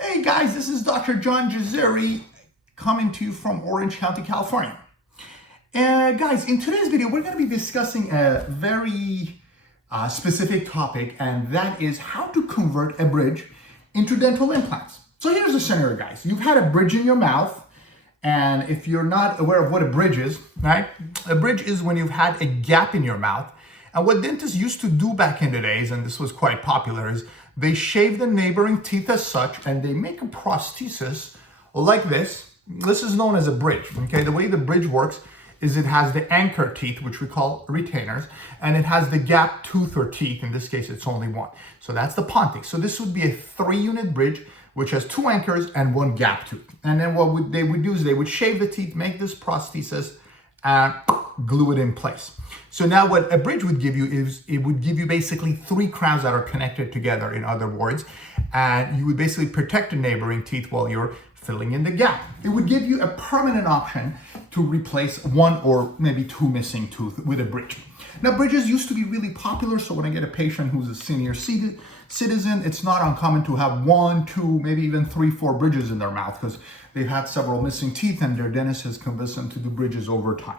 Hey guys, this is Dr. John Jazeri coming to you from Orange County, California. Guys, in today's video, we're going to be discussing a very specific topic, and that is how to convert a bridge into dental implants. So here's the scenario, guys. You've had a bridge in your mouth, and if you're not aware of what a bridge is, right? A bridge is when you've had a gap in your mouth. And what dentists used to do back in the days, and this was quite popular, is they shave the neighboring teeth as such, and they make a prosthesis like this. This is known as a bridge, okay? The way the bridge works is it has the anchor teeth, which we call retainers, and it has the gap tooth or teeth. In this case, it's only one. So that's the pontic. So this would be a 3-unit bridge, which has 2 anchors and 1 gap tooth. And then what they would do is they would shave the teeth, make this prosthesis, and glue it in place. So now what a bridge would give you is it would give you basically 3 crowns that are connected together, in other words, and you would basically protect the neighboring teeth while you're filling in the gap. It would give you a permanent option to replace 1 or maybe 2 missing tooth with a bridge. Now, bridges used to be really popular, so when I get a patient who's a senior citizen, it's not uncommon to have 1, 2, maybe even 3, 4 bridges in their mouth because they've had several missing teeth and their dentist has convinced them to do bridges over time.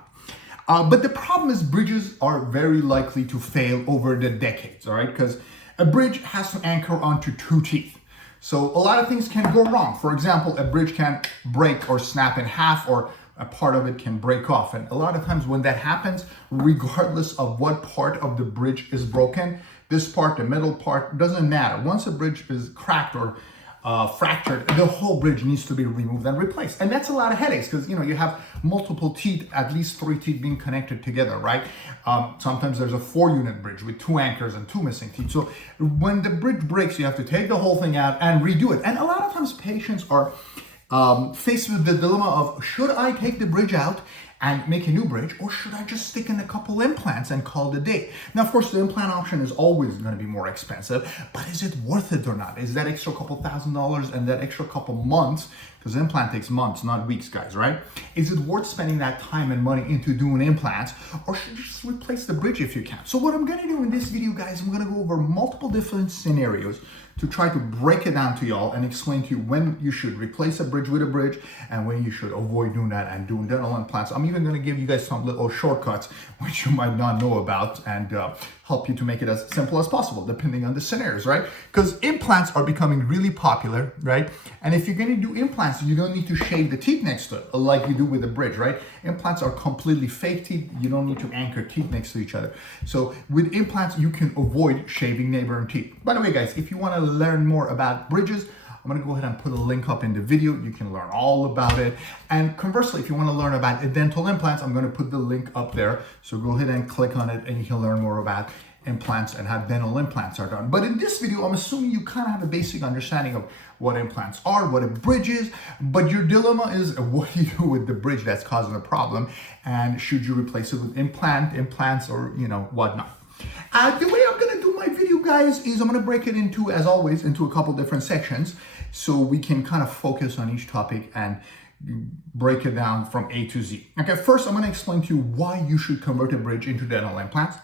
But the problem is bridges are very likely to fail over the decades, all right? Because a bridge has to anchor onto 2 teeth. So a lot of things can go wrong. For example, a bridge can break or snap in half, or a part of it can break off. And a lot of times when that happens, regardless of what part of the bridge is broken, this part, the middle part, doesn't matter. Once a bridge is cracked or fractured, the whole bridge needs to be removed and replaced. And that's a lot of headaches because, you have multiple teeth, at least 3 teeth being connected together, right? Sometimes there's a 4-unit bridge with 2 anchors and 2 missing teeth. So when the bridge breaks, you have to take the whole thing out and redo it. And a lot of times patients are faced with the dilemma of, should I take the bridge out and make a new bridge, or should I just stick in a couple implants and call it a day? Now, of course, the implant option is always going to be more expensive, but is it worth it or not? Is that extra couple $1,000s and that extra couple months, because implant takes months, not weeks, guys, right? Is it worth spending that time and money into doing implants, or should you just replace the bridge if you can? So what I'm going to do in this video, guys, I'm going to go over multiple different scenarios to try to break it down to y'all and explain to you when you should replace a bridge with a bridge and when you should avoid doing that and doing dental implants. I'm even going to give you guys some little shortcuts which you might not know about and help you to make it as simple as possible depending on the scenarios, right? Because implants are becoming really popular, right? And if you're going to do implants, you don't need to shave the teeth next to it like you do with a bridge, right? Implants are completely fake teeth. You don't need to anchor teeth next to each other. So with implants, you can avoid shaving neighboring teeth. By the way, guys, if you want to learn more about bridges, I'm going to go ahead and put a link up in the video. You can learn all about it. And conversely, if you want to learn about dental implants, I'm going to put the link up there. So go ahead and click on it and you can learn more about implants and how dental implants are done. But in this video, I'm assuming you kind of have a basic understanding of what implants are, what a bridge is, but your dilemma is what do you do with the bridge that's causing a problem, and should you replace it with implants, or whatnot. The way I'm going to do my video, guys, is I'm going to break it into, as always, into a couple different sections so we can kind of focus on each topic and break it down from A to Z. Okay, first I'm going to explain to you why you should convert a bridge into dental implants.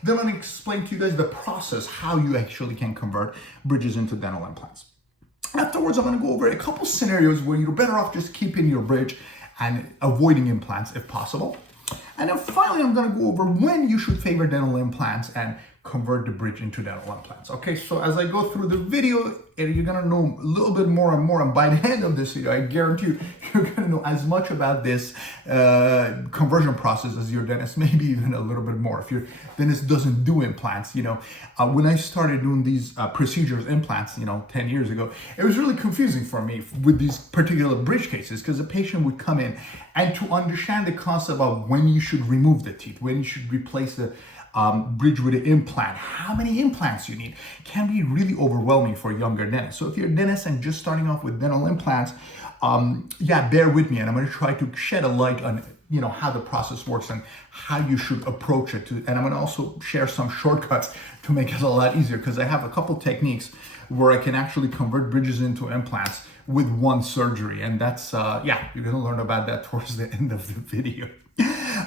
Then I'm going to explain to you guys the process, how you actually can convert bridges into dental implants. Afterwards, I'm going to go over a couple scenarios where you're better off just keeping your bridge and avoiding implants if possible. And then finally, I'm going to go over when you should favor dental implants and convert the bridge into dental implants. Okay, so as I go through the video, you're going to know a little bit more and more. And by the end of this video, I guarantee you're going to know as much about this conversion process as your dentist, maybe even a little bit more. If your dentist doesn't do implants, when I started doing these procedures, implants, 10 years ago, it was really confusing for me with these particular bridge cases because the patient would come in and to understand the concept of when you should remove the teeth, when you should replace the bridge with an implant, how many implants you need, can be really overwhelming for younger dentists. So if you're a dentist and just starting off with dental implants, bear with me, and I'm going to try to shed a light on how the process works and how you should approach it. And I'm going to also share some shortcuts to make it a lot easier, because I have a couple techniques where I can actually convert bridges into implants with 1 surgery. And that's, you're going to learn about that towards the end of the video.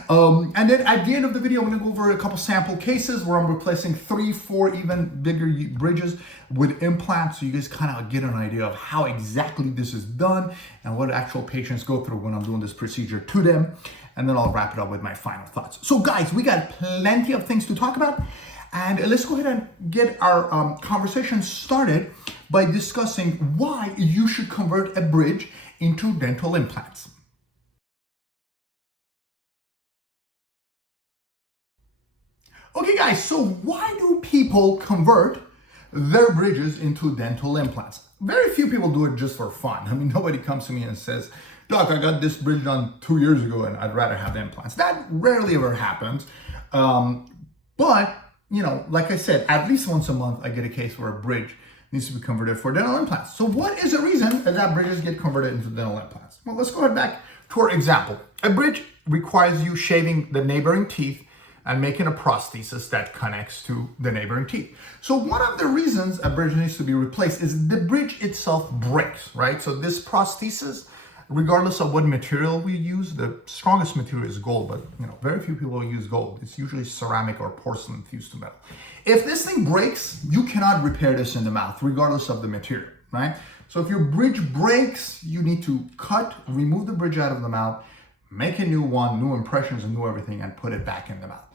And then at the end of the video, I'm going to go over a couple sample cases where I'm replacing 3, 4, even bigger bridges with implants, so you guys kind of get an idea of how exactly this is done and what actual patients go through when I'm doing this procedure to them. And then I'll wrap it up with my final thoughts. So guys, we got plenty of things to talk about. And let's go ahead and get our conversation started by discussing why you should convert a bridge into dental implants. Okay guys, so why do people convert their bridges into dental implants? Very few people do it just for fun. I mean, nobody comes to me and says, Doc, I got this bridge done 2 years ago and I'd rather have implants. That rarely ever happens. But, you know, like I said, at least once a month, I get a case where a bridge needs to be converted for dental implants. So what is the reason that bridges get converted into dental implants? Well, let's go back to our example. A bridge requires you shaving the neighboring teeth and making a prosthesis that connects to the neighboring teeth. So one of the reasons a bridge needs to be replaced is the bridge itself breaks, right? So this prosthesis, regardless of what material we use, the strongest material is gold, but you know, very few people use gold. It's usually ceramic or porcelain fused to metal. If this thing breaks, you cannot repair this in the mouth, regardless of the material, right? So if your bridge breaks, you need to remove the bridge out of the mouth, make a new one, new impressions and new everything, and put it back in the mouth.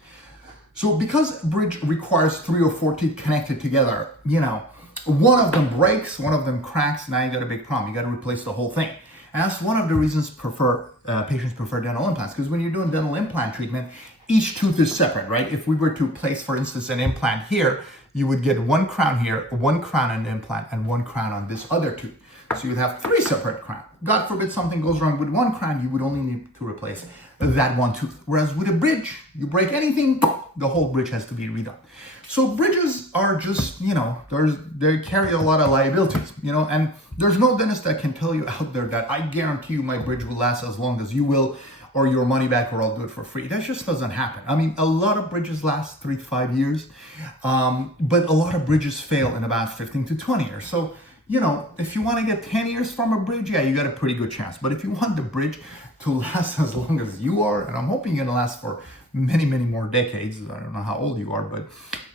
So because bridge requires 3 or 4 teeth connected together, you know, one of them breaks, one of them cracks, now you got a big problem. You got to replace the whole thing. And that's one of the reasons patients prefer dental implants, because when you're doing dental implant treatment, each tooth is separate, right? If we were to place, for instance, an implant here, you would get 1 crown here, 1 crown on the implant, and 1 crown on this other tooth. So you'd have 3 separate crowns. God forbid something goes wrong with 1 crown, you would only need to replace that 1 tooth. Whereas with a bridge, you break anything, the whole bridge has to be redone. So bridges are just, you know, they carry a lot of liabilities, you know, and there's no dentist that can tell you out there that I guarantee you my bridge will last as long as you will, or your money back, or I'll do it for free. That just doesn't happen. I mean, a lot of bridges last 3 to 5 years, but a lot of bridges fail in about 15 to 20 years. So, you know, if you want to get 10 years from a bridge, yeah, you got a pretty good chance. But if you want the bridge to last as long as you are, and I'm hoping you're going to last for many, many more decades. I don't know how old you are, but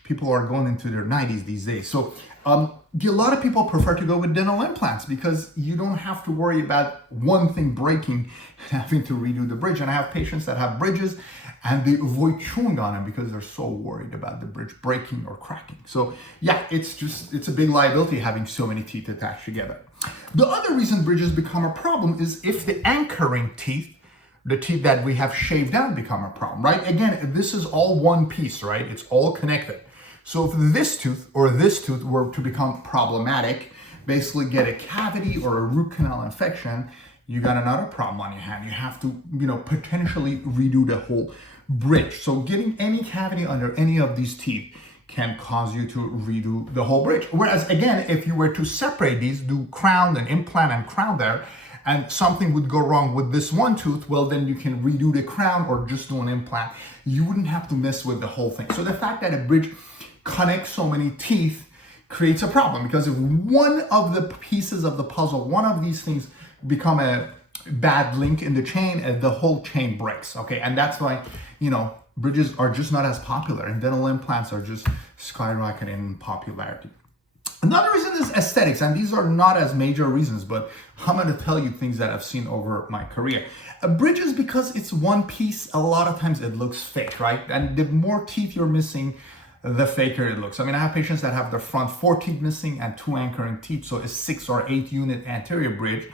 people are going into their 90s these days. So a lot of people prefer to go with dental implants because you don't have to worry about one thing breaking and having to redo the bridge. And I have patients that have bridges and they avoid chewing on them because they're so worried about the bridge breaking or cracking. So yeah, it's a big liability having so many teeth attached together. The other reason bridges become a problem is if the anchoring teeth, the teeth that we have shaved out, become a problem, right? Again, this is all one piece, right? It's all connected. So if this tooth or this tooth were to become problematic, basically get a cavity or a root canal infection, you got another problem on your hand. You have to, you know, potentially redo the whole bridge. So getting any cavity under any of these teeth can cause you to redo the whole bridge. Whereas again, if you were to separate these, do crown and implant and crown there, and something would go wrong with this 1 tooth, well, then you can redo the crown or just do an implant. You wouldn't have to mess with the whole thing. So the fact that a bridge connects so many teeth creates a problem, because if one of the pieces of the puzzle, one of these things become a bad link in the chain, the whole chain breaks, okay? And that's why, you know, bridges are just not as popular, and dental implants are just skyrocketing in popularity. Another reason is aesthetics, and these are not as major reasons, but I'm going to tell you things that I've seen over my career. A bridge is because it's one piece, a lot of times it looks fake, right? And the more teeth you're missing, the faker it looks. I mean, I have patients that have the front 4 teeth missing and 2 anchoring teeth, so a 6 or 8 unit anterior bridge.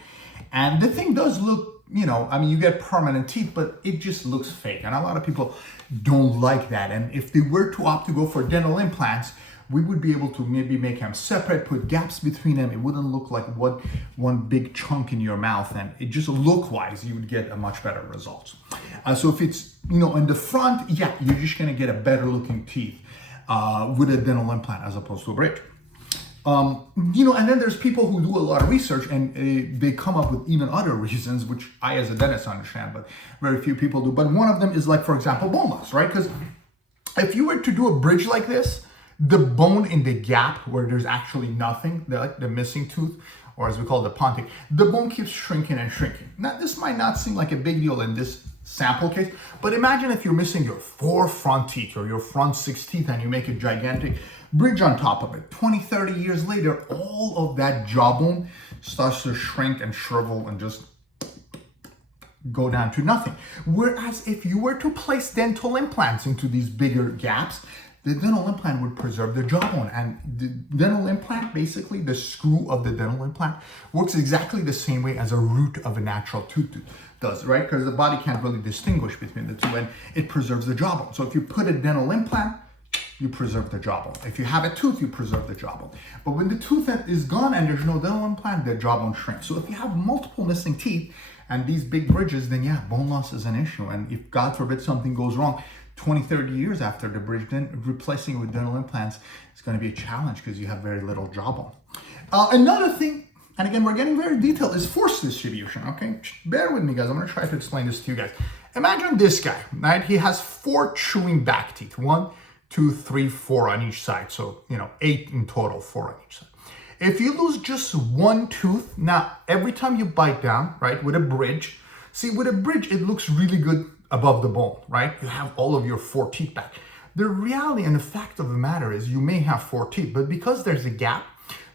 And the thing does look, you know, I mean, you get permanent teeth, but it just looks fake. And a lot of people don't like that. And if they were to opt to go for dental implants, we would be able to maybe make them separate, put gaps between them. It wouldn't look like one big chunk in your mouth, and it just look-wise, you would get a much better result. So if it's, you know, in the front, yeah, you're just gonna get a better looking teeth with a dental implant as opposed to a bridge. You know, and then there's people who do a lot of research and they come up with even other reasons, which I as a dentist understand, but very few people do. But one of them is, like, for example, bone loss, right? Because if you were to do a bridge like this, the bone in the gap where there's actually nothing, the missing tooth, or as we call it, the pontic, the bone keeps shrinking and shrinking. Now, this might not seem like a big deal in this sample case. But imagine if you're missing your 4 front teeth or your front 6 teeth and you make a gigantic bridge on top of it. 20, 30 years later, all of that jawbone starts to shrink and shrivel and just go down to nothing. Whereas if you were to place dental implants into these bigger gaps, the dental implant would preserve the jawbone. And the dental implant, basically the screw of the dental implant, works exactly the same way as a root of a natural tooth does, right? Because the body can't really distinguish between the two, and it preserves the jawbone. So if you put a dental implant, you preserve the jawbone. If you have a tooth, you preserve the jawbone. But when the tooth is gone and there's no dental implant, the jawbone shrinks. So if you have multiple missing teeth and these big bridges, then yeah, bone loss is an issue. And if God forbid something goes wrong 20, 30 years after the bridge, then replacing it with dental implants is going to be a challenge because you have very little jawbone. Another thing, and again, we're getting very detailed, is force distribution, okay? Bear with me, guys. I'm going to try to explain this to you guys. Imagine this guy, right? He has 4 chewing back teeth. 1, 2, 3, 4 on each side. So, 8 in total, 4 on each side. If you lose just 1 tooth, now, every time you bite down, right, with a bridge, see, with a bridge, it looks really good above the bone, right? You have all of your 4 teeth back. The reality and the fact of the matter is you may have 4 teeth, but because there's a gap,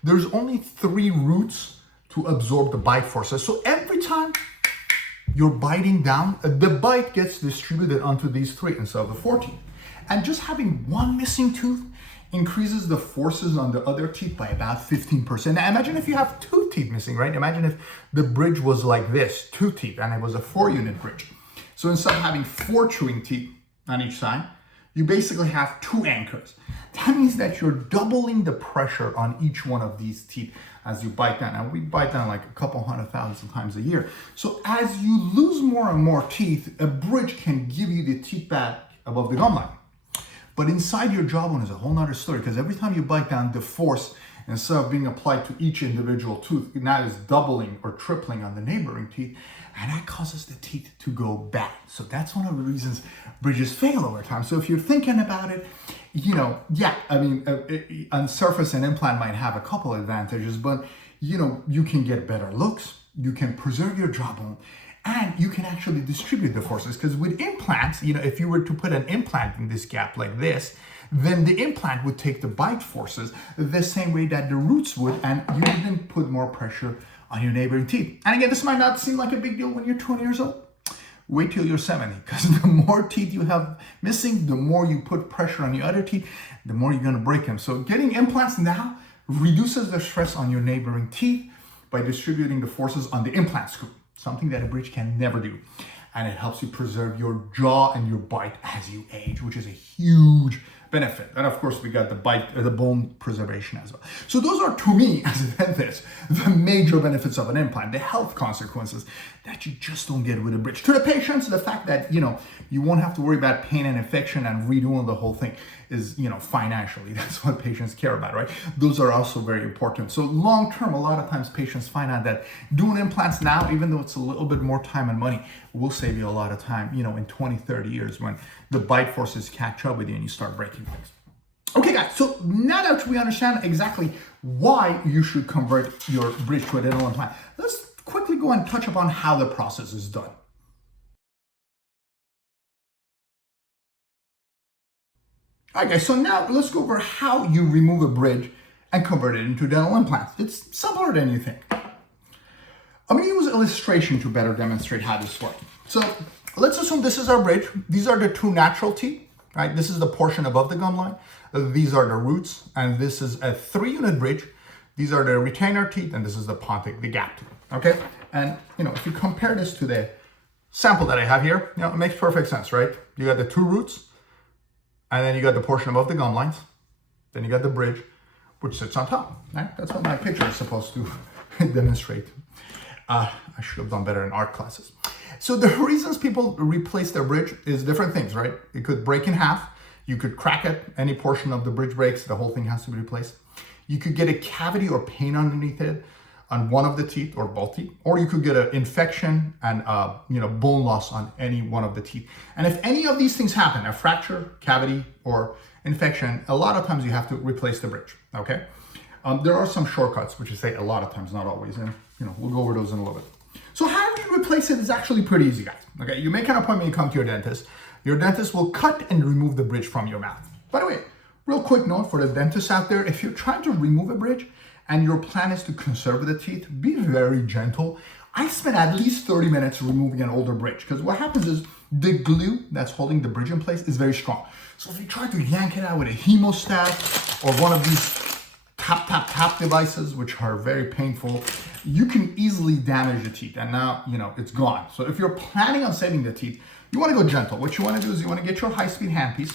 there's only 3 roots to absorb the bite forces. So every time you're biting down, the bite gets distributed onto these 3 instead of the 4 teeth. And just having 1 missing tooth increases the forces on the other teeth by about 15%. Now imagine if you have 2 teeth missing, right? Imagine if the bridge was like this, 2 teeth, and it was a 4-unit bridge. So instead of having 4 chewing teeth on each side, you basically have 2 anchors. That means that you're doubling the pressure on each one of these teeth as you bite down. And we bite down like a couple 100,000 times a year. So as you lose more and more teeth, a bridge can give you the teeth back above the gum line. But inside your jawbone is a whole nother story, because every time you bite down, the force, instead of being applied to each individual tooth, now is doubling or tripling on the neighboring teeth, and that causes the teeth to go bad. So that's one of the reasons bridges fail over time. So if you're thinking about it, on surface, an implant might have a couple advantages, but you can get better looks, you can preserve your jawbone, and you can actually distribute the forces. Because with implants, if you were to put an implant in this gap like this, then the implant would take the bite forces the same way that the roots would, and you wouldn't put more pressure on your neighboring teeth. And again, this might not seem like a big deal when you're 20 years old. Wait till you're 70, because the more teeth you have missing, the more you put pressure on your other teeth, the more you're going to break them. So getting implants now reduces the stress on your neighboring teeth by distributing the forces on the implant screw, something that a bridge can never do. And it helps you preserve your jaw and your bite as you age, which is a huge benefit. And of course, we got the bone preservation as well. So those are, to me, as a dentist, the major benefits of an implant, the health consequences that you just don't get with a bridge. To the patients, the fact that, you won't have to worry about pain and infection and redoing the whole thing is, financially, that's what patients care about, right? Those are also very important. So long-term, a lot of times patients find out that doing implants now, even though it's a little bit more time and money, will save you a lot of time, in 20, 30 years when the bite forces catch up with you and you start breaking things. Okay, guys, so now that we understand exactly why you should convert your bridge to a dental implant, let's quickly go and touch upon how the process is done. All right, guys, so now let's go over how you remove a bridge and convert it into dental implants. It's simpler than you think. I'm going to use an illustration to better demonstrate how this works. So let's assume this is our bridge. These are the 2 natural teeth, right? This is the portion above the gum line. These are the roots, and this is a 3-unit bridge. These are the retainer teeth, and this is the pontic, the gap tooth, okay? And, if you compare this to the sample that I have here, it makes perfect sense, right? You got the 2 roots, and then you got the portion above the gum lines. Then you got the bridge, which sits on top, right? That's what my picture is supposed to demonstrate. I should have done better in art classes. So the reasons people replace their bridge is different things, right? It could break in half. You could crack it. Any portion of the bridge breaks, the whole thing has to be replaced. You could get a cavity or pain underneath it on one of the teeth or both teeth, or you could get an infection and bone loss on any one of the teeth. And if any of these things happen, a fracture, cavity, or infection, a lot of times you have to replace the bridge, okay? There are some shortcuts, which I say a lot of times, not always, and we'll go over those in a little bit. So how do you replace it is actually pretty easy, guys. Okay, you make an appointment, you come to your dentist. Your dentist will cut and remove the bridge from your mouth. By the way, real quick note for the dentists out there, if you're trying to remove a bridge and your plan is to conserve the teeth, be very gentle. I spent at least 30 minutes removing an older bridge because what happens is the glue that's holding the bridge in place is very strong. So if you try to yank it out with a hemostat or one of these tap devices, which are very painful, you can easily damage the teeth, and now, it's gone. So if you're planning on saving the teeth, you want to go gentle. What you want to do is you want to get your high-speed handpiece,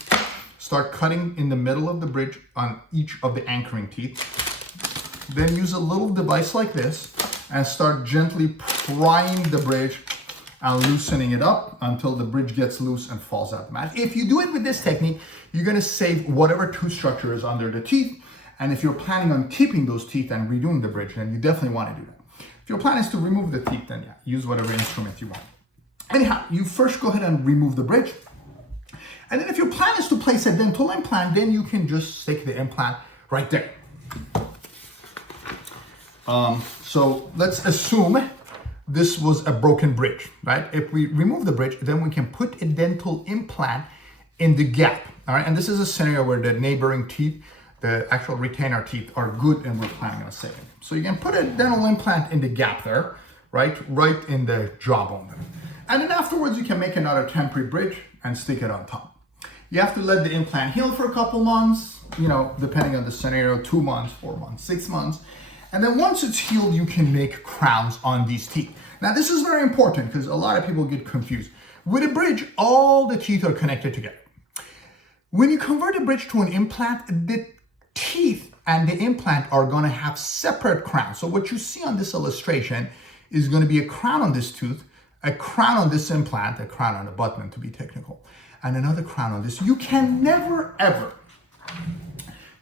start cutting in the middle of the bridge on each of the anchoring teeth, then use a little device like this and start gently prying the bridge and loosening it up until the bridge gets loose and falls out the mouth. If you do it with this technique, you're going to save whatever tooth structure is under the teeth. And if you're planning on keeping those teeth and redoing the bridge, then you definitely want to do that. If your plan is to remove the teeth, then use whatever instrument you want. Anyhow, you first go ahead and remove the bridge. And then if your plan is to place a dental implant, then you can just stick the implant right there. So let's assume this was a broken bridge, right? If we remove the bridge, then we can put a dental implant in the gap, all right? And this is a scenario where the neighboring teeth, the actual retainer teeth, are good and we're planning on saving them. So you can put a dental implant in the gap there, right in the jawbone there. And then afterwards, you can make another temporary bridge and stick it on top. You have to let the implant heal for a couple months, depending on the scenario, 2 months, 4 months, 6 months. And then once it's healed, you can make crowns on these teeth. Now, this is very important because a lot of people get confused. With a bridge, all the teeth are connected together. When you convert a bridge to an implant, the teeth and the implant are going to have separate crowns. So what you see on this illustration is going to be a crown on this tooth, a crown on this implant, a crown on the abutment to be technical, and another crown on this. You can never, ever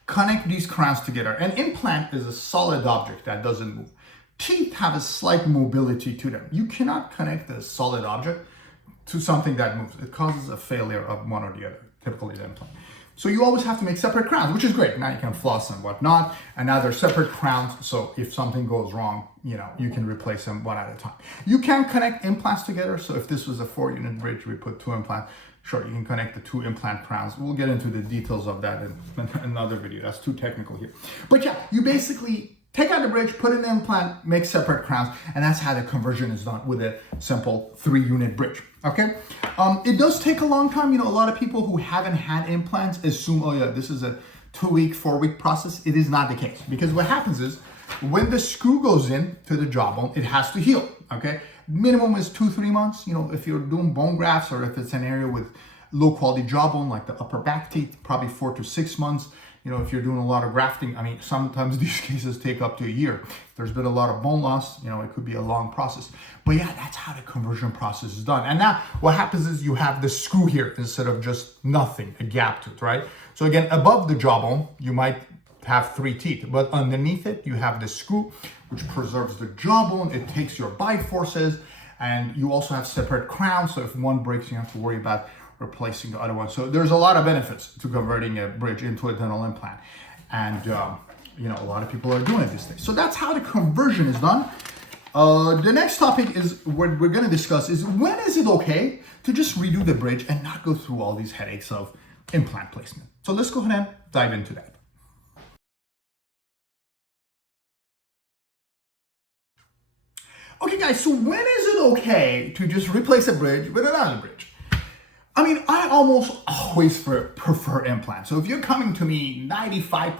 connect these crowns together. An implant is a solid object that doesn't move. Teeth have a slight mobility to them. You cannot connect a solid object to something that moves. It causes a failure of one or the other, typically the implant. So you always have to make separate crowns, which is great. Now you can floss and whatnot, and now they're separate crowns. So if something goes wrong, you can replace them one at a time. You can connect implants together. So if this was a 4-unit bridge, we put 2 implants. Sure, you can connect the 2 implant crowns. We'll get into the details of that in another video. That's too technical here. But you basically take out the bridge, put in the implant, make separate crowns, and that's how the conversion is done with a simple 3-unit bridge, okay? It does take a long time. A lot of people who haven't had implants assume, this is a 2-week, 4-week process. It is not the case, because what happens is when the screw goes in to the jawbone, it has to heal, okay? Minimum is 2-3 months. If you're doing bone grafts or if it's an area with low quality jawbone like the upper back teeth, probably 4 to 6 months. If you're doing a lot of grafting, sometimes these cases take up to a year. If there's been a lot of bone loss, it could be a long process. But that's how the conversion process is done. And now what happens is you have the screw here instead of just nothing, a gap tooth, right? So again, above the jawbone, you might have 3 teeth, but underneath it, you have the screw, which preserves the jawbone. It takes your bite forces, and you also have separate crowns. So if one breaks, you have to worry about replacing the other one. So there's a lot of benefits to converting a bridge into a dental implant. And, a lot of people are doing it these days. So that's how the conversion is done. The next topic is what we're going to discuss is when is it okay to just redo the bridge and not go through all these headaches of implant placement. So let's go ahead and dive into that. Okay, guys, so when is it okay to just replace a bridge with another bridge? I almost always prefer implants. So if you're coming to me 95%,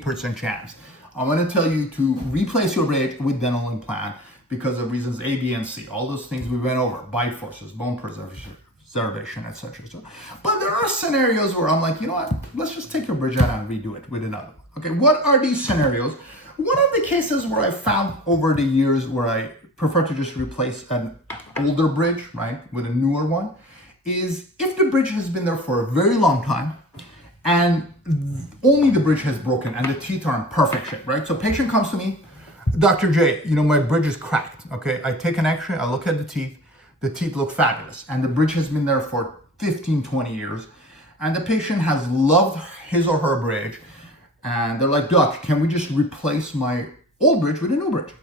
98% chance, I'm going to tell you to replace your bridge with dental implant because of reasons A, B, and C. All those things we went over, bite forces, bone preservation, etc. But there are scenarios where I'm like, let's just take your bridge out and redo it with another one. Okay, what are these scenarios? One of the cases where I found over the years where I prefer to just replace an older bridge, right, with a newer one, is if the bridge has been there for a very long time and only the bridge has broken and the teeth are in perfect shape, right? So patient comes to me, Dr. J, my bridge is cracked, okay? I take an x-ray, I look at the teeth look fabulous, and the bridge has been there for 15, 20 years, and the patient has loved his or her bridge, and they're like, Doc, can we just replace my old bridge with a new bridge?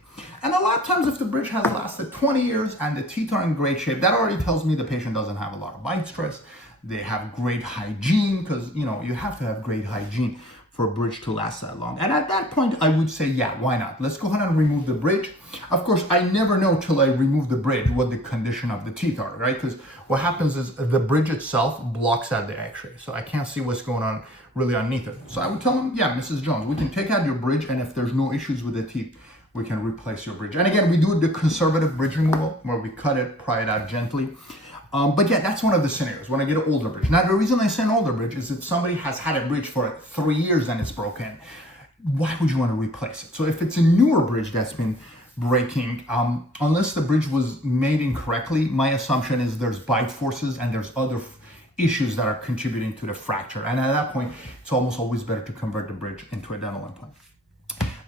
And a lot of times if the bridge has lasted 20 years and the teeth are in great shape, that already tells me the patient doesn't have a lot of bite stress. They have great hygiene, because you have to have great hygiene for a bridge to last that long. And at that point, I would say, yeah, why not? Let's go ahead and remove the bridge. Of course, I never know till I remove the bridge what the condition of the teeth are, right? Because what happens is the bridge itself blocks out the x-ray. So I can't see what's going on really underneath it. So I would tell them, yeah, Mrs. Jones, we can take out your bridge, and if there's no issues with the teeth, we can replace your bridge. And again, we do the conservative bridge removal, where we cut it, pry it out gently. But yeah, that's one of the scenarios when I get an older bridge. Now, the reason I say an older bridge is if somebody has had a bridge for 3 years and it's broken, why would you want to replace it? So if it's a newer bridge that's been breaking, unless the bridge was made incorrectly, my assumption is there's bite forces and there's other issues that are contributing to the fracture. And at that point, it's almost always better to convert the bridge into a dental implant.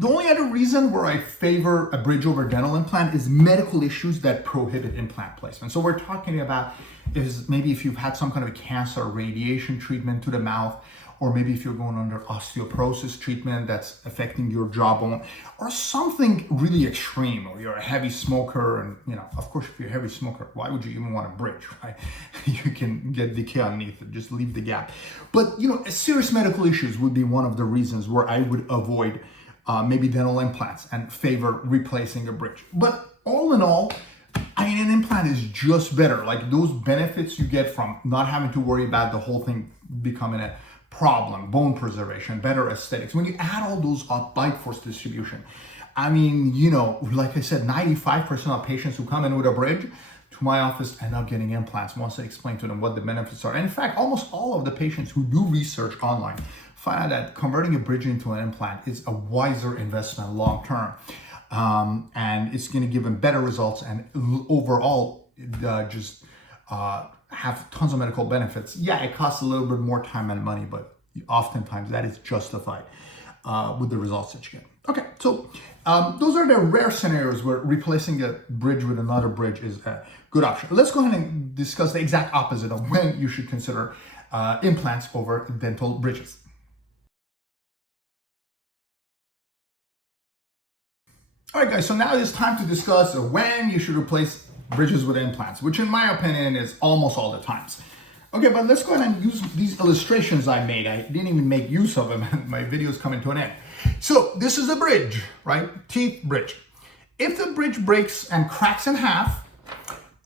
The only other reason where I favor a bridge over dental implant is medical issues that prohibit implant placement. So we're talking about is maybe if you've had some kind of a cancer or radiation treatment to the mouth, or maybe if you're going under osteoporosis treatment that's affecting your jawbone, or something really extreme, or you're a heavy smoker, and of course, if you're a heavy smoker, why would you even want a bridge, right? You can get decay underneath it, just leave the gap. But serious medical issues would be one of the reasons where I would avoid maybe dental implants and favor replacing a bridge. But all in all, an implant is just better. Like those benefits you get from not having to worry about the whole thing becoming a problem, bone preservation, better aesthetics. When you add all those up, bite force distribution, like I said, 95% of patients who come in with a bridge to my office end up getting implants once I explain to them what the benefits are. And in fact, almost all of the patients who do research online find out that converting a bridge into an implant is a wiser investment long term. And it's going to give them better results and overall have tons of medical benefits. Yeah, it costs a little bit more time and money, but oftentimes that is justified with the results that you get. Okay, so those are the rare scenarios where replacing a bridge with another bridge is a good option. Let's go ahead and discuss the exact opposite of when you should consider implants over dental bridges. All right, guys, so now it's time to discuss when you should replace bridges with implants, which in my opinion is almost all the times. Okay, but let's go ahead and use these illustrations I made. I didn't even make use of them, and my video is coming to an end. So this is a bridge, right? Teeth bridge. If the bridge breaks and cracks in half,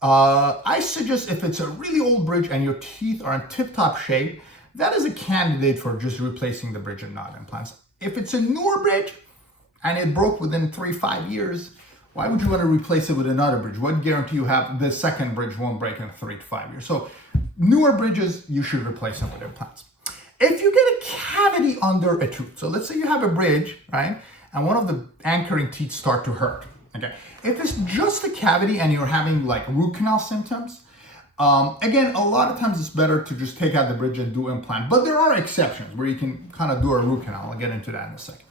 I suggest if it's a really old bridge and your teeth are in tip-top shape, that is a candidate for just replacing the bridge and not implants. If it's a newer bridge and it broke within 3-5 years, why would you want to replace it with another bridge? What guarantee you have the second bridge won't break in 3 to 5 years? So newer bridges, you should replace them with implants. If you get a cavity under a tooth, so let's say you have a bridge, right? And one of the anchoring teeth start to hurt, okay? If it's just a cavity and you're having like root canal symptoms, again, a lot of times it's better to just take out the bridge and do implant, but there are exceptions where you can kind of do a root canal. I'll get into that in a second.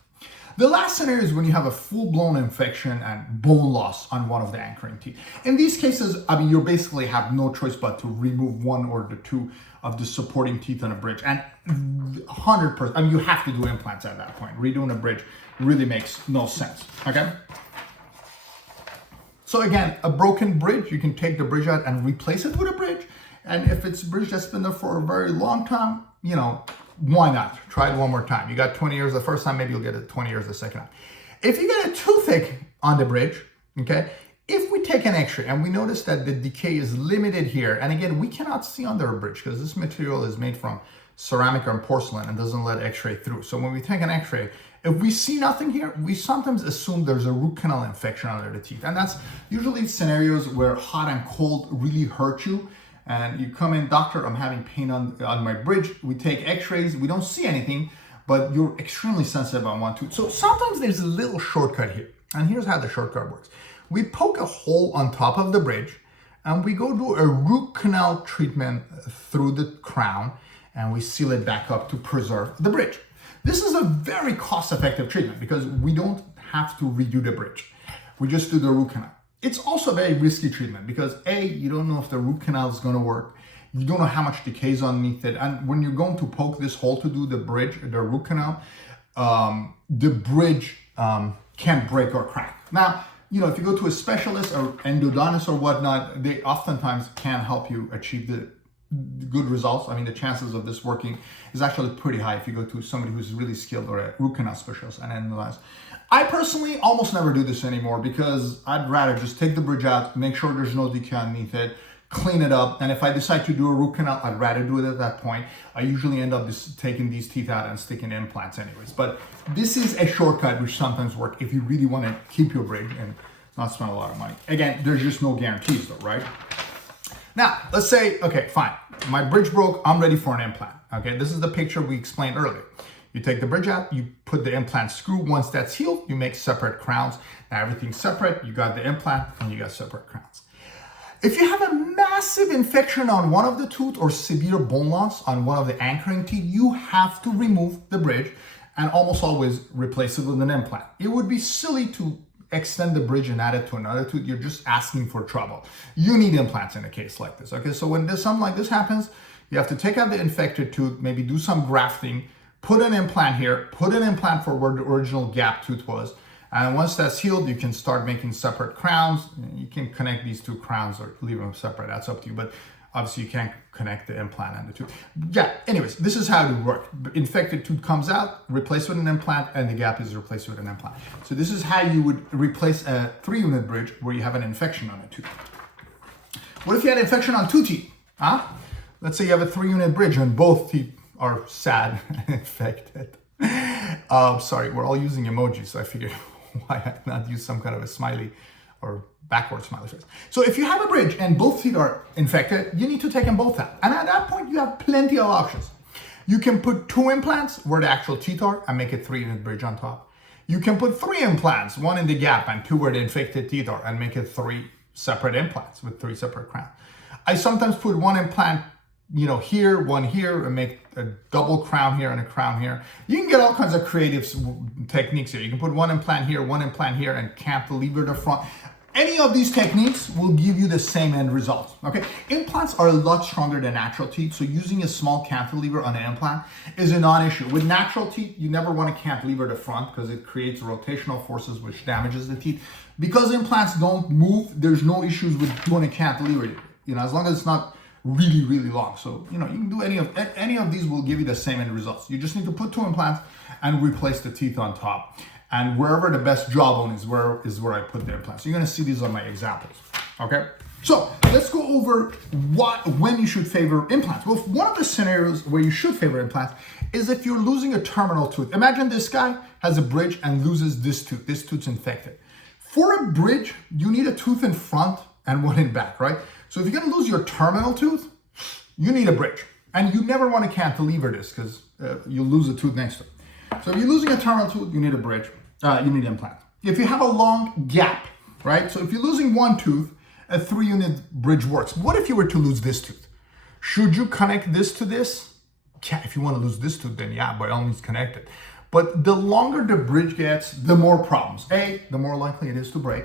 The last scenario is when you have a full-blown infection and bone loss on one of the anchoring teeth. In these cases, you basically have no choice but to remove one or the two of the supporting teeth on a bridge. And 100%, you have to do implants at that point. Redoing a bridge really makes no sense, okay? So again, a broken bridge, you can take the bridge out and replace it with a bridge. And if it's a bridge that's been there for a very long time, why not? Try it one more time. You got 20 years the first time, maybe you'll get it 20 years the second time. If you get a toothache on the bridge, okay, if we take an x-ray and we notice that the decay is limited here, and again, we cannot see under a bridge because this material is made from ceramic or porcelain and doesn't let x-ray through. So when we take an x-ray, if we see nothing here, we sometimes assume there's a root canal infection under the teeth. And that's usually scenarios where hot and cold really hurt you. And you come in, doctor, I'm having pain on my bridge. We take x-rays, we don't see anything, but you're extremely sensitive on one tooth. So sometimes there's a little shortcut here. And here's how the shortcut works. We poke a hole on top of the bridge and we go do a root canal treatment through the crown and we seal it back up to preserve the bridge. This is a very cost-effective treatment because we don't have to redo the bridge. We just do the root canal. It's also a very risky treatment because A, you don't know if the root canal is going to work. You don't know how much decay is underneath it. And when you're going to poke this hole to do the bridge, the root canal, the bridge can break or crack. Now, if you go to a specialist or endodontist or whatnot, they oftentimes can help you achieve the good results. I mean, the chances of this working is actually pretty high if you go to somebody who's really skilled or a root canal specialist and endodontist. I personally almost never do this anymore because I'd rather just take the bridge out, make sure there's no decay underneath it, clean it up, and if I decide to do a root canal, I'd rather do it at that point. I usually end up just taking these teeth out and sticking implants anyways. But this is a shortcut which sometimes works if you really want to keep your bridge and not spend a lot of money. Again, there's just no guarantees though, right? Now, let's say, okay, fine. My bridge broke, I'm ready for an implant. Okay, this is the picture we explained earlier. You take the bridge out, you put the implant screw. Once that's healed, you make separate crowns. Now everything's separate. You got the implant and you got separate crowns. If you have a massive infection on one of the tooth or severe bone loss on one of the anchoring teeth, you have to remove the bridge and almost always replace it with an implant. It would be silly to extend the bridge and add it to another tooth. You're just asking for trouble. You need implants in a case like this. Okay, so when something like this happens, you have to take out the infected tooth, maybe do some grafting, put an implant here, put an implant for where the original gap tooth was. And once that's healed, you can start making separate crowns. You can connect these two crowns or leave them separate. That's up to you. But obviously you can't connect the implant and the tooth. Yeah, anyways, this is how it would work. Infected tooth comes out, replaced with an implant, and the gap is replaced with an implant. So this is how you would replace a 3-unit bridge where you have an infection on a tooth. What if you had an infection on 2 teeth? Huh? Let's say you have a 3-unit bridge and both teeth are sad and infected. Sorry, we're all using emojis, so I figured why not use some kind of a smiley or backward smiley face. So if you have a bridge and both teeth are infected, you need to take them both out. And at that point, you have plenty of options. You can put 2 implants where the actual teeth are and make a 3-unit bridge on top. You can put 3 implants, 1 in the gap and 2 where the infected teeth are, and make it 3 separate implants with 3 separate crowns. I sometimes put 1 implant here, 1 here, and make a double crown here and a crown here. You can get all kinds of creative techniques here. You can put 1 implant here, 1 implant here, and cantilever the front. Any of these techniques will give you the same end result, okay? Implants are a lot stronger than natural teeth, so using a small cantilever on an implant is a non-issue. With natural teeth, you never want to cantilever the front because it creates rotational forces which damages the teeth. Because implants don't move, there's no issues with doing a cantilever, as long as it's not really, really long. So, you can do any of these will give you the same end results. You just need to put 2 implants and replace the teeth on top. And wherever the best jawbone is where I put the implants. So you're gonna see these on my examples, okay? So let's go over when you should favor implants. Well, one of the scenarios where you should favor implants is if you're losing a terminal tooth. Imagine this guy has a bridge and loses this tooth. This tooth's infected. For a bridge, you need a tooth in front and 1 in back, right? So if you're gonna lose your terminal tooth, you need a bridge. And you never wanna cantilever this because you'll lose a tooth next to it. So if you're losing a terminal tooth, you need a bridge. You need an implant. If you have a long gap, right? So if you're losing 1 tooth, a 3-unit bridge works. What if you were to lose this tooth? Should you connect this to this? Yeah, if you want to lose this tooth, then yeah, by all means connect it. But the longer the bridge gets, the more problems. A, the more likely it is to break.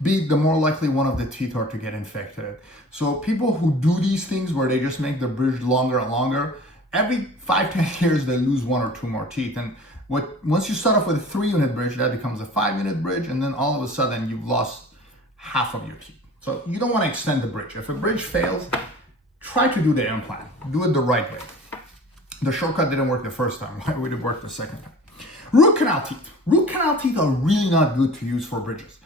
B, the more likely one of the teeth are to get infected. So people who do these things where they just make the bridge longer and longer, every 5-10 years they lose 1 or 2 more teeth. And once you start off with a 3-unit bridge, that becomes a 5-unit bridge, and then all of a sudden you've lost half of your teeth. So you don't want to extend the bridge. If a bridge fails, try to do the implant. Do it the right way. The shortcut didn't work the first time. Why would it work the second time? Root canal teeth. Root canal teeth are really not good to use for bridges.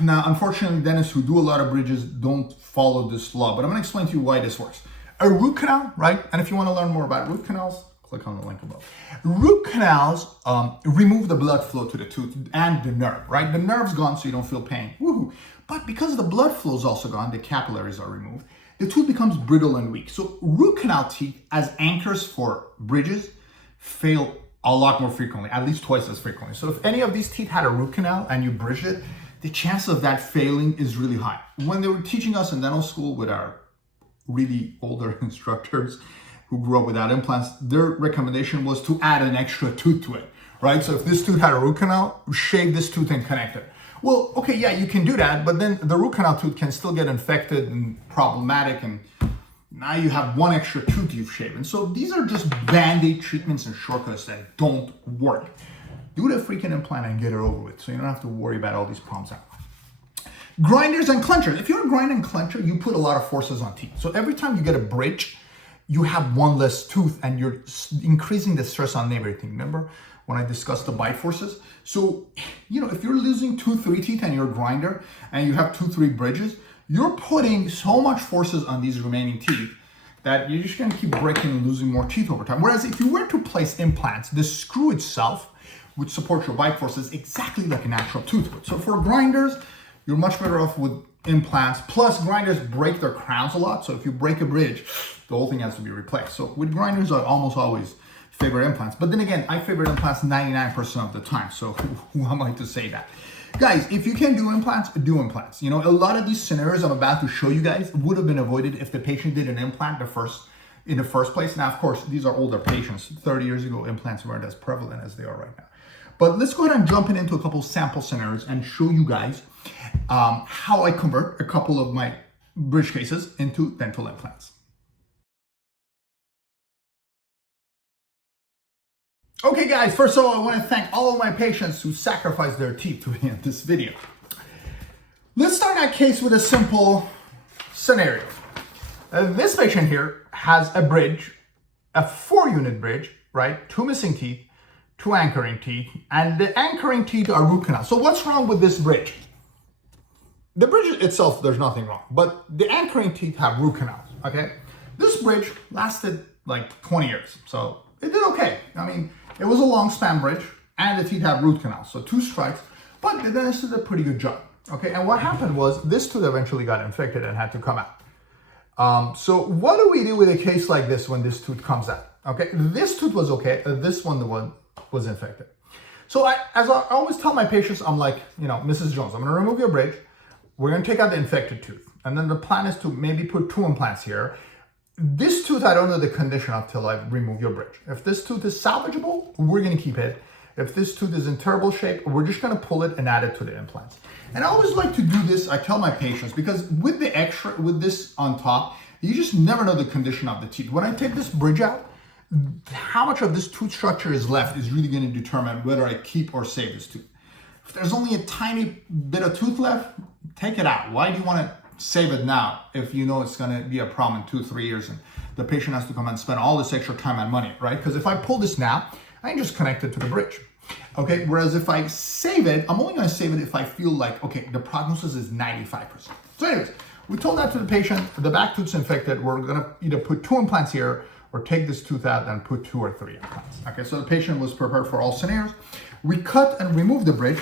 Now, unfortunately, dentists who do a lot of bridges don't follow this law, but I'm going to explain to you why this works. A root canal, right? And if you want to learn more about root canals, click on the link above. Root canals remove the blood flow to the tooth and the nerve, right? The nerve's gone, so you don't feel pain. Woohoo! But because the blood flow is also gone, the capillaries are removed, the tooth becomes brittle and weak. So root canal teeth as anchors for bridges fail a lot more frequently, at least twice as frequently. So if any of these teeth had a root canal and you bridged it, the chance of that failing is really high. When they were teaching us in dental school with our really older instructors who grew up without implants, their recommendation was to add an extra tooth to it, right? So if this tooth had a root canal, shave this tooth and connect it. Well, okay, yeah, you can do that, but then the root canal tooth can still get infected and problematic, and now you have 1 extra tooth you've shaven. So these are just band-aid treatments and shortcuts that don't work. Do the freaking implant and get it over with, so you don't have to worry about all these problems out. Grinders and clenchers. If you're a grinder and clencher, you put a lot of forces on teeth. So every time you get a bridge, you have one less tooth and you're increasing the stress on everything. Remember when I discussed the bite forces? So, if you're losing 2-3 teeth and you're a grinder and you have 2-3 bridges, you're putting so much forces on these remaining teeth that you're just gonna keep breaking and losing more teeth over time. Whereas if you were to place implants, the screw itself would support your bite forces exactly like a natural tooth would. So for grinders, you're much better off with implants. Plus, grinders break their crowns a lot. So if you break a bridge, the whole thing has to be replaced. So with grinders, I almost always favor implants. But then again, I favor implants 99% of the time. So who am I to say that? Guys, if you can do implants, do implants. A lot of these scenarios I'm about to show you guys would have been avoided if the patient did an implant in the first place. Now, of course, these are older patients. 30 years ago, implants weren't as prevalent as they are right now. But let's go ahead and jump into a couple sample scenarios and show you guys how I convert a couple of my bridge cases into dental implants. Okay guys, first of all, I want to thank all of my patients who sacrificed their teeth to be in this video. Let's start our case with a simple scenario. This patient here has a bridge, a 4-unit bridge, right? 2 missing teeth, 2 anchoring teeth, and the anchoring teeth are root canal. So what's wrong with this bridge? The bridge itself, there's nothing wrong, but the anchoring teeth have root canals, okay? This bridge lasted like 20 years, so it did okay. It was a long span bridge and the teeth have root canals, so 2 strikes, but the dentist did a pretty good job, okay? And what happened was this tooth eventually got infected and had to come out. So what do we do with a case like this when this tooth comes out? Okay, this tooth was okay, this one was infected. So as I always tell my patients, I'm like, Mrs. Jones, I'm gonna remove your bridge, we're gonna take out the infected tooth, and then the plan is to maybe put 2 implants here. This tooth, I don't know the condition until I remove your bridge. If this tooth is salvageable, we're gonna keep it. If this tooth is in terrible shape, we're just gonna pull it and add it to the implants. And I always like to do this, I tell my patients, because with this on top, you just never know the condition of the teeth. When I take this bridge out, how much of this tooth structure is left is really gonna determine whether I keep or save this tooth. If there's only a tiny bit of tooth left, take it out. Why do you wanna save it now if you know it's gonna be a problem in 2-3 years and the patient has to come and spend all this extra time and money, right? Because if I pull this now, I can just connect it to the bridge. Okay, whereas if I save it, I'm only gonna save it if I feel like, okay, the prognosis is 95%. So anyways, we told that to the patient, the back tooth's infected, we're gonna either put 2 implants here or take this tooth out and put 2 or 3 implants. Okay, so the patient was prepared for all scenarios. We cut and removed the bridge,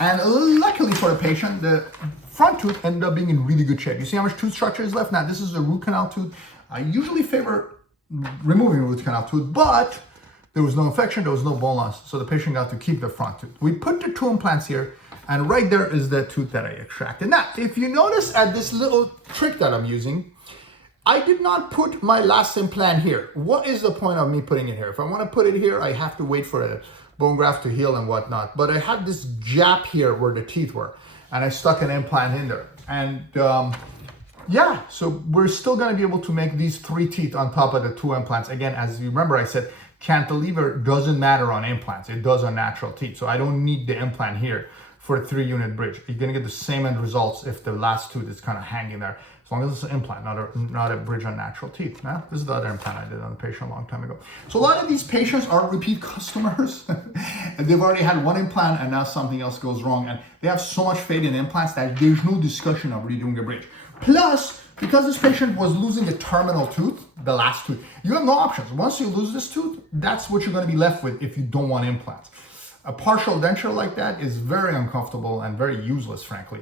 and luckily for the patient, the front tooth ended up being in really good shape. You see how much tooth structure is left? Now, this is a root canal tooth. I usually favor removing a root canal tooth, but there was no infection, there was no bone loss, so the patient got to keep the front tooth. We put the 2 implants here, and right there is the tooth that I extracted. Now, if you notice at this little trick that I'm using, I did not put my last implant here. What is the point of me putting it here? If I want to put it here, I have to wait for the bone graft to heal and whatnot. But I had this gap here where the teeth were, and I stuck an implant in there. And yeah, so we're still going to be able to make these 3 teeth on top of the 2 implants. Again, as you remember, I said cantilever doesn't matter on implants. It does on natural teeth. So I don't need the implant here for a 3-unit bridge. You're going to get the same end results if the last tooth is kind of hanging there. As long as it's an implant, not a bridge on natural teeth. Now, this is the other implant I did on a patient a long time ago. So a lot of these patients are repeat customers. And they've already had 1 implant and now something else goes wrong. And they have so much faith in implants that there's no discussion of redoing a bridge. Plus, because this patient was losing a terminal tooth, the last tooth, you have no options. Once you lose this tooth, that's what you're going to be left with if you don't want implants. A partial denture like that is very uncomfortable and very useless, frankly.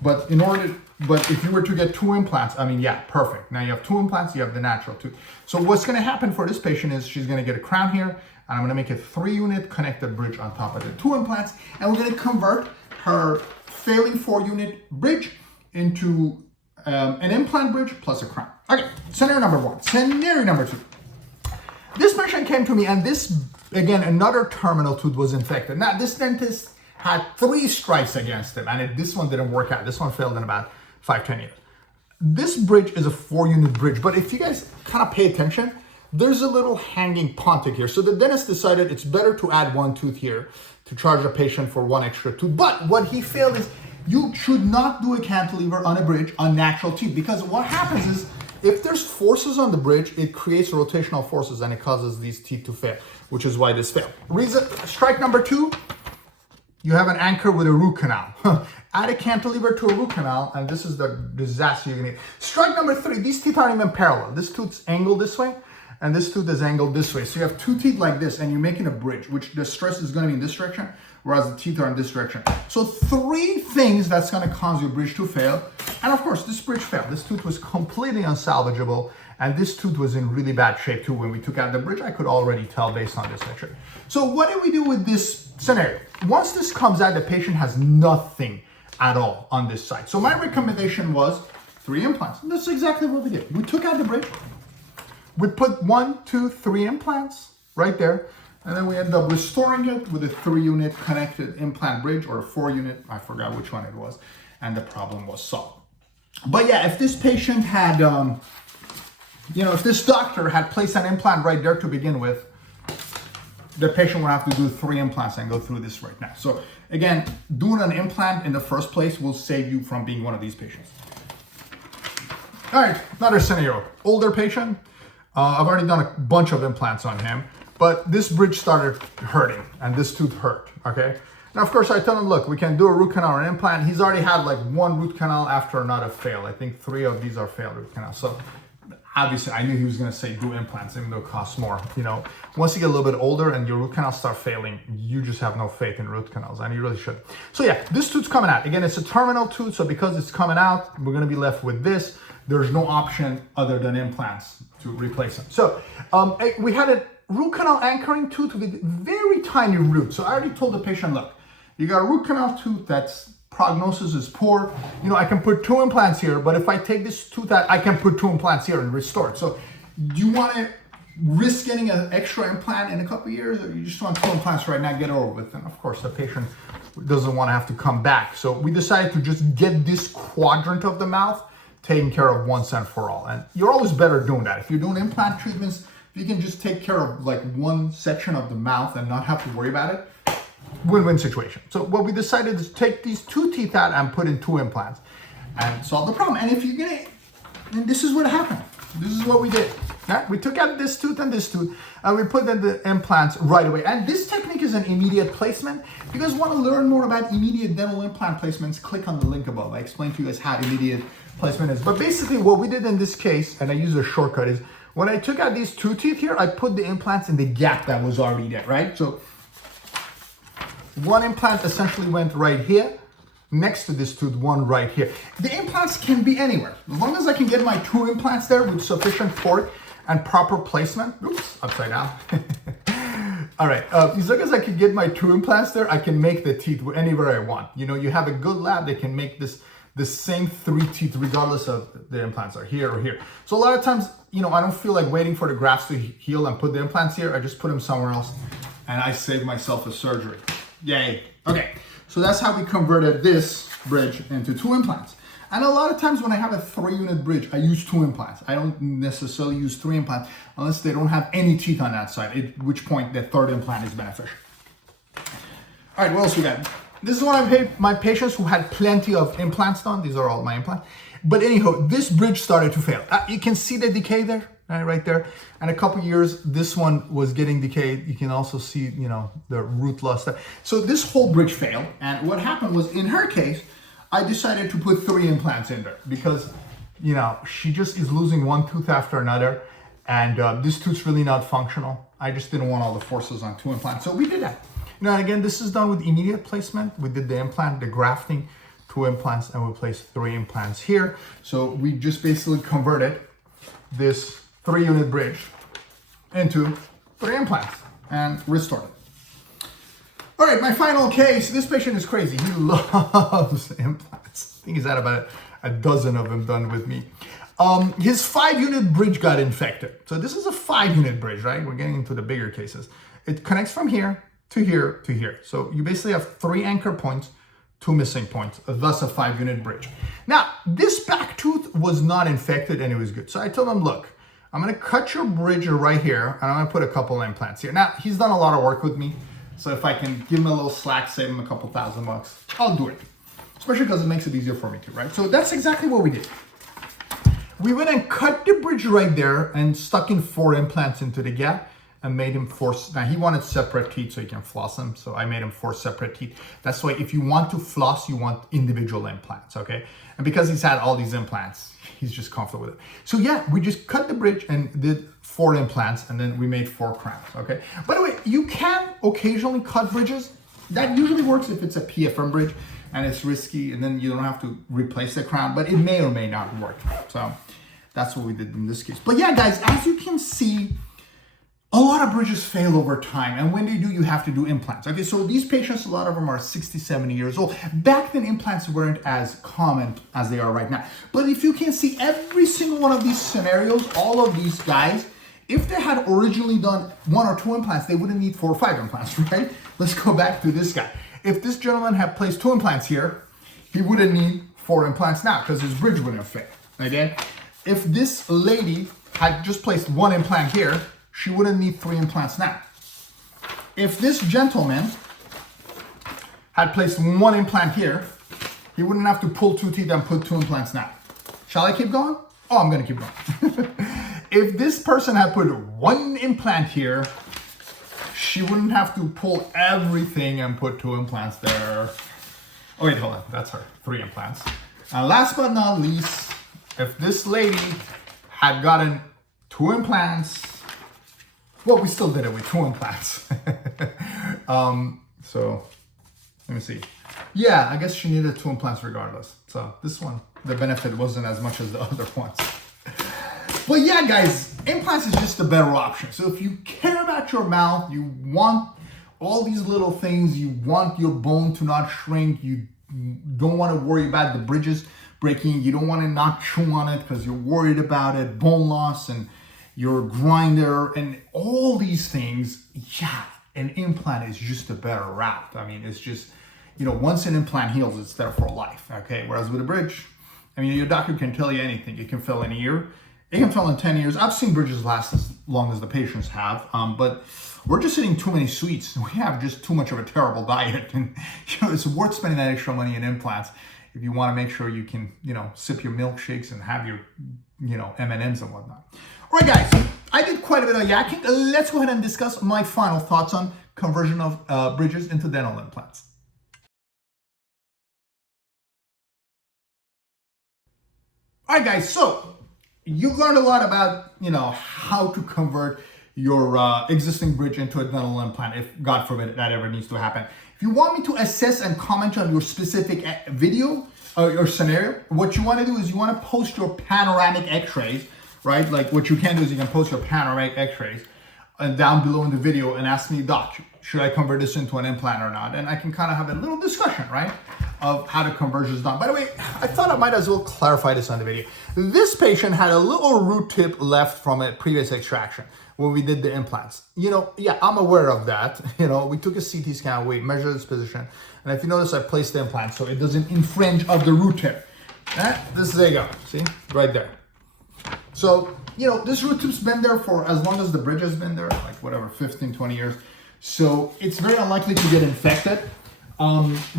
But if you were to get 2 implants, yeah, perfect. Now you have 2 implants, you have the natural tooth. So what's going to happen for this patient is she's going to get a crown here, and I'm going to make a 3-unit connected bridge on top of the 2 implants, and we're going to convert her failing 4-unit bridge into an implant bridge plus a crown. Okay, scenario number 1. Scenario number 2. This patient came to me, and this, again, another terminal tooth was infected. Now, this dentist had 3 strikes against him, and this one didn't work out. This one failed in about 5-10 years. This bridge is a 4-unit bridge, but if you guys kind of pay attention, there's a little hanging pontic here. So the dentist decided it's better to add 1 tooth here to charge the patient for 1 extra tooth. But what he failed is You should not do a cantilever on a bridge on natural teeth, because what happens is if there's forces on the bridge, it creates rotational forces and it causes these teeth to fail, which is why this failed. Strike number 2, you have an anchor with a root canal. Add a cantilever to a root canal, and this is the disaster you're gonna get. Strike number 3, these teeth aren't even parallel. This tooth's angled this way, and this tooth is angled this way. So you have 2 teeth like this, and you're making a bridge, which the stress is gonna be in this direction, whereas the teeth are in this direction. So 3 things that's gonna cause your bridge to fail. And of course, this bridge failed. This tooth was completely unsalvageable, and this tooth was in really bad shape too. When we took out the bridge, I could already tell based on this picture. So what do we do with this scenario? Once this comes out, the patient has nothing at all on this side. So my recommendation was 3 implants. And that's exactly what we did. We took out the bridge, we put 1, 2, 3 implants right there, and then we ended up restoring it with a 3-unit connected implant bridge, or a 4-unit, I forgot which one it was, and the problem was solved. But yeah, if this patient had, if this doctor had placed an implant right there to begin with, the patient would have to do 3 implants and go through this right now. So again, doing an implant in the first place will save you from being one of these patients. All right, another scenario. Older patient. I've already done a bunch of implants on him, but this bridge started hurting and this tooth hurt, okay? Now, of course, I tell him, look, we can do a root canal or an implant. He's already had like 1 root canal after another fail. I think 3 of these are failed root canals. So obviously, I knew he was going to say do implants, even though it costs more. Once you get a little bit older and your root canals start failing, you just have no faith in root canals, and you really should. So yeah, this tooth's coming out. Again, it's a terminal tooth, so because it's coming out, we're going to be left with this. There's no option other than implants to replace them. So we had a root canal anchoring tooth with very tiny roots. So I already told the patient, look, you got a root canal tooth that's prognosis is poor. I can put 2 implants here, but if I take this tooth out, I can put 2 implants here and restore it. So do you want to risk getting an extra implant in a couple of years, or you just want 2 implants right now, get over with? And of course, the patient doesn't want to have to come back. So we decided to just get this quadrant of the mouth taken care of once and for all. And you're always better doing that. If you're doing implant treatments, if you can just take care of like 1 section of the mouth and not have to worry about it, win-win situation. So what we decided is take these 2 teeth out and put in 2 implants and solve the problem. And if you get it, and this is what happened. This is what we did. Right? We took out this tooth and this tooth, and we put in the implants right away. And this technique is an immediate placement. If you guys want to learn more about immediate dental implant placements, click on the link above. I explained to you guys how immediate placement is. But basically what we did in this case, and I use a shortcut, is when I took out these 2 teeth here, I put the implants in the gap that was already there, right? So 1 implant essentially went right here, next to this tooth, 1 right here. The implants can be anywhere. As long as I can get my 2 implants there with sufficient torque and proper placement. Oops, upside down. All right, as long as I can get my 2 implants there, I can make the teeth anywhere I want. You have a good lab, they can make the same 3 teeth regardless of the implants are here or here. So a lot of times, I don't feel like waiting for the grafts to heal and put the implants here. I just put them somewhere else and I save myself a surgery. Yay. Okay, so that's how we converted this bridge into 2 implants. And a lot of times when I have a 3-unit bridge, I use 2 implants. I don't necessarily use 3 implants unless they don't have any teeth on that side, at which point the 3rd implant is beneficial. All right, what else we got? This is one I've had my patients who had plenty of implants done. These are all my implants. But anyhow, this bridge started to fail. You can see the decay there, right there. And a couple years, this one was getting decayed. You can also see, the root loss there. So this whole bridge failed. And what happened was, in her case, I decided to put 3 implants in there because, she just is losing 1 tooth after another. And this tooth's really not functional. I just didn't want all the forces on 2 implants. So we did that. And again, this is done with immediate placement. We did the implant, the grafting, 2 implants, and we placed 3 implants here. So we just basically converted this 3-unit bridge into 3 implants and restored it. All right, my final case. This patient is crazy. He loves implants. I think he's had about a dozen of them done with me. His 5-unit bridge got infected. So this is a 5-unit bridge, right? We're getting into the bigger cases. It connects from here to here to here. So you basically have 3 anchor points, 2 missing points, thus a 5-unit bridge. Now, this back tooth was not infected and it was good. So I told him, look, I'm gonna cut your bridge right here and I'm gonna put a couple implants here. Now, he's done a lot of work with me. So if I can give him a little slack, save him a couple $1,000, I'll do it. especially because it makes it easier for me too, right? So that's exactly what we did. We went and cut the bridge right there and stuck in 4 implants into the gap and made him 4. Now he wanted separate teeth so he can floss them. So I made him 4 separate teeth. That's why if you want to floss, you want individual implants, okay? And because he's had all these implants, he's just comfortable with it. So yeah, we just cut the bridge and did 4 implants and then we made 4 crowns, okay? By the way, you can occasionally cut bridges. That usually works if it's a PFM bridge and it's risky and then you don't have to replace the crown, but it may or may not work. So that's what we did in this case. But yeah, guys, as you can see, a lot of bridges fail over time. And when they do, you have to do implants. Okay, so these patients, a lot of them are 60, 70 years old. Back then, implants weren't as common as they are right now. But if you can see every single one of these scenarios, all of these guys, if they had originally done 1 or 2 implants, they wouldn't need 4 or 5 implants, right? Let's go back to this guy. If this gentleman had placed 2 implants here, he wouldn't need 4 implants now because his bridge wouldn't fit, okay? If this lady had just placed 1 implant here, she wouldn't need 3 implants now. If this gentleman had placed 1 implant here, he wouldn't have to pull 2 teeth and put 2 implants now. Shall I keep going? Oh, I'm gonna keep going. If this person had put 1 implant here, she wouldn't have to pull everything and put 2 implants there. Oh wait, hold on, that's her, 3 implants. And last but not least, if this lady had gotten 2 implants, well, we still did it with 2 implants. So let me see. Yeah, I guess she needed 2 implants regardless. So this one, the benefit wasn't as much as the other ones. But yeah, guys, implants is just a better option. So if you care about your mouth, you want all these little things, you want your bone to not shrink, you don't want to worry about the bridges breaking, you don't want to not chew on it because you're worried about it, bone loss and your grinder and all these things, yeah, an implant is just a better route. I mean, it's just, you know, once an implant heals, it's there for life, okay? Whereas with a bridge, I mean, your doctor can tell you anything. It can fill in a year. It can fill in 10 years. I've seen bridges last as long as the patients have, but we're just eating too many sweets. We have just too much of a terrible diet. And, you know, it's worth spending that extra money in implants if you want to make sure you can, you know, sip your milkshakes and have your, you know, M&Ms and whatnot. All right, guys, I did quite a bit of yakking. Let's go ahead and discuss my final thoughts on conversion of bridges into dental implants. All right, guys, so you've learned a lot about, you know, how to convert your existing bridge into a dental implant if, God forbid, that ever needs to happen. If you want me to assess and comment on your specific video or scenario, what you want to do is you want to post your panoramic x-rays, right? Like what you can do is you can post your panoramic x-rays and down below in the video and ask me, Doc, should I convert this into an implant or not? And I can kind of have a little discussion, right, of how the conversion is done. By the way, I thought I might as well clarify this on the video. This patient had a little root tip left from a previous extraction when we did the implants. You know, yeah, I'm aware of that. You know, we took a CT scan, we measured this position, and if you notice, I placed the implant so it doesn't infringe of the root tip. There you go, see, right there. So, you know, this root tip's been there for as long as the bridge has been there, like whatever, 15, 20 years. So it's very unlikely to get infected.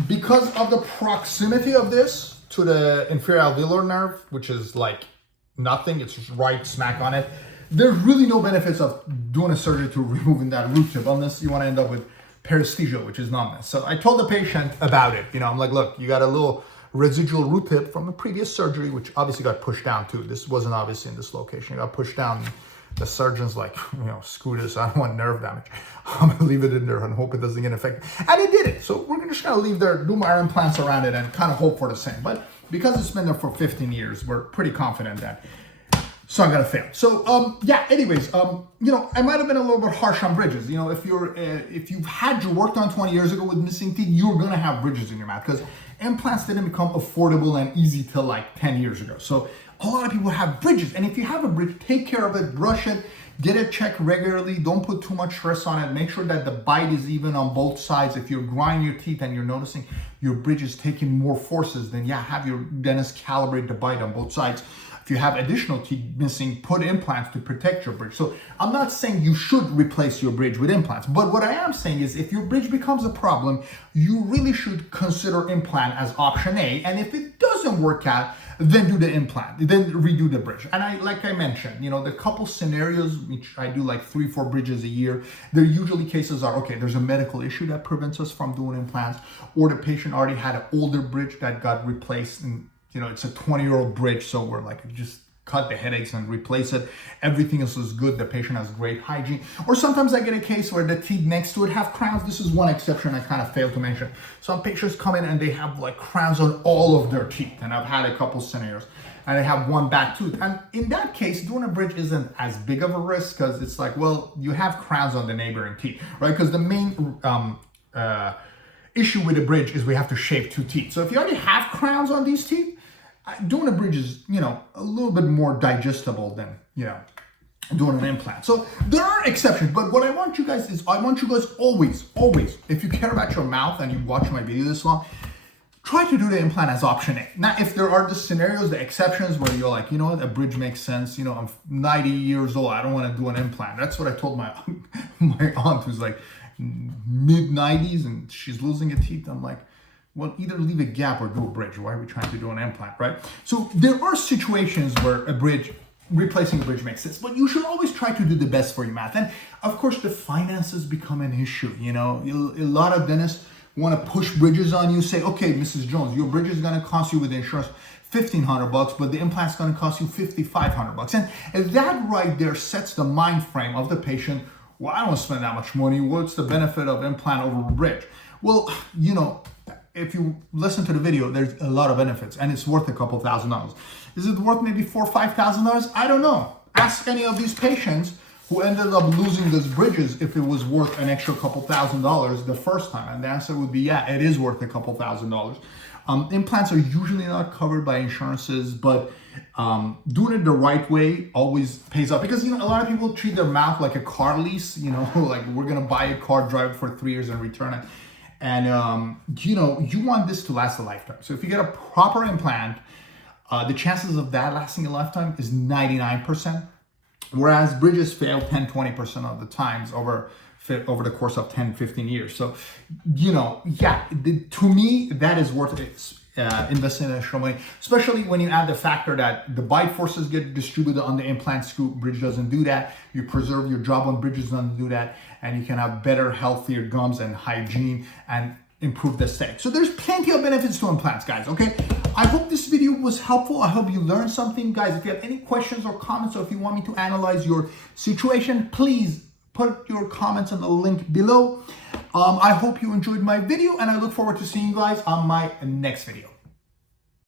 Because of the proximity of this to the inferior alveolar nerve, which is like nothing, it's just right smack on it, there's really no benefits of doing a surgery to removing that root tip unless you want to end up with paresthesia, which is numbness. So I told the patient about it. You know, I'm like, look, you got a little residual root tip from a previous surgery, which obviously got pushed down too. This wasn't obviously in this location. It got pushed down. The surgeon's like, you know, screw this, I don't want nerve damage. I'm gonna leave it in there and hope it doesn't get infected. And it did it. So we're just gonna leave there, do our implants around it and kind of hope for the same. But because it's been there for 15 years, we're pretty confident that it's not gonna fail. So yeah, anyways, you know, I might have been a little bit harsh on bridges. You know, if you've had your work done 20 years ago with missing teeth, you're gonna have bridges in your mouth because implants didn't become affordable and easy till like 10 years ago. So a lot of people have bridges, and if you have a bridge, take care of it, brush it, get it checked regularly, don't put too much stress on it, make sure that the bite is even on both sides. If you're grinding your teeth and you're noticing your bridge is taking more forces, then yeah, have your dentist calibrate the bite on both sides. If you have additional teeth missing, put implants to protect your bridge. So I'm not saying you should replace your bridge with implants, but what I am saying is if your bridge becomes a problem, you really should consider implant as option A. And if it doesn't work out, then do the implant, then redo the bridge. And like I mentioned, the couple scenarios, which I do like 3-4 bridges a year, there usually cases are, okay, there's a medical issue that prevents us from doing implants, or the patient already had an older bridge that got replaced, and it's a 20-year-old bridge, so we're like, just cut the headaches and replace it. Everything else is good. The patient has great hygiene. Or sometimes I get a case where the teeth next to it have crowns. This is one exception I kind of failed to mention. Some patients come in and they have like crowns on all of their teeth. And I've had a couple scenarios. And they have one back tooth. And in that case, doing a bridge isn't as big of a risk, because it's like, well, you have crowns on the neighboring teeth, right? Because the main issue with a bridge is we have to shave 2 teeth. So if you already have crowns on these teeth, doing a bridge is, a little bit more digestible than, doing an implant. So there are exceptions, but what I want you guys is, I want you guys always, if you care about your mouth and you watch my video this long, try to do the implant as option A. Now, if there are the scenarios, the exceptions where you're like, what, a bridge makes sense. I'm 90 years old. I don't want to do an implant. That's what I told my aunt, who's like mid-90s and she's losing a teeth. I'm like, well, either leave a gap or do a bridge. Why are we trying to do an implant, right? So there are situations where replacing a bridge makes sense, but you should always try to do the best for your mouth. And of course, the finances become an issue. A lot of dentists want to push bridges on you, say, okay, Mrs. Jones, your bridge is going to cost you with insurance $1,500, but the implant's going to cost you $5,500. And that right there sets the mind frame of the patient. Well, I don't want to spend that much money. What's the benefit of implant over a bridge? Well, if you listen to the video, there's a lot of benefits and it's worth a couple $1,000s. Is it worth maybe $4,000 or $5,000? I don't know. Ask any of these patients who ended up losing those bridges if it was worth an extra couple $1,000s the first time. And the answer would be, yeah, it is worth a couple $1,000s. Implants are usually not covered by insurances, but doing it the right way always pays off, because a lot of people treat their mouth like a car lease. Like we're gonna buy a car, drive it for 3 years and return it. And, you want this to last a lifetime. So if you get a proper implant, the chances of that lasting a lifetime is 99%, whereas bridges fail 10-20% of the times over the course of 10-15 years. So, to me, that is worth it. Investing additional money, especially when you add the factor that the bite forces get distributed on the implant screw. Bridge doesn't do that. You preserve your job on bridges, doesn't do that, and you can have better, healthier gums and hygiene and improve the aesthetic. So there's plenty of benefits to implants, guys. Okay, I hope this video was helpful. I hope you learned something, guys. If you have any questions or comments, or if you want me to analyze your situation, please put your comments on the link below. I hope you enjoyed my video, and I look forward to seeing you guys on my next video.